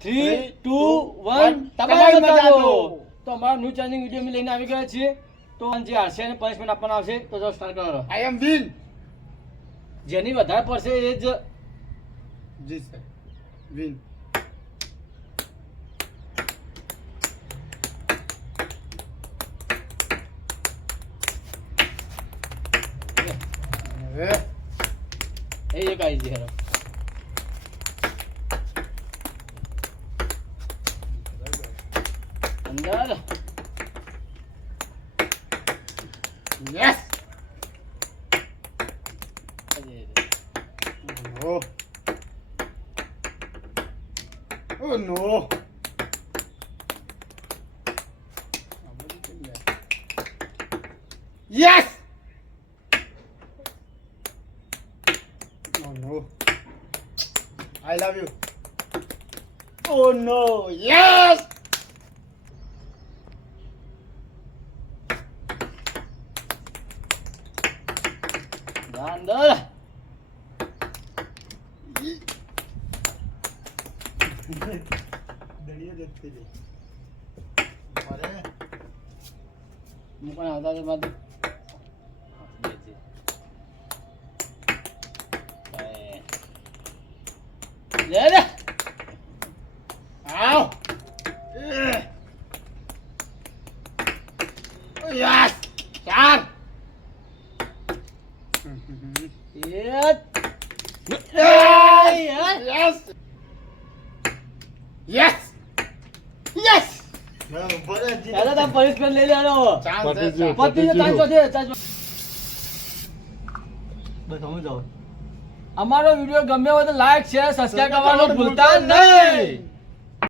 3 2 1 તમારી મજા દો તો અમારો ન્યુ ચેલેન્જિંગ વિડિયો મે લઈને આવી ગયા છીએ તો જે હારશે એને પનિશમેન્ટ આપવાના આવશે તો જો સ્ટાર્ટ કરો આઈ એમ વિન જેની વધારે પડશે એ જ જી સર વિન એ એક આવી છે હેરો અંદર yes no oh no yes oh no I love you oh no yes અંદર દળિયા દેખતે દે અરે મુકણ આવતા છે બાદ લે લે આવ yes ચાર yes yes yes દાદા તમે પનિશમેન્ટ લઈ લેવાનો પતિ જો ચાલ છે ચાલ બસ સમજો અમારો વિડિયો ગમ્યો હોય તો લાઈક શેર સબસ્ક્રાઇબ કરવાનું ભૂલતા નહીં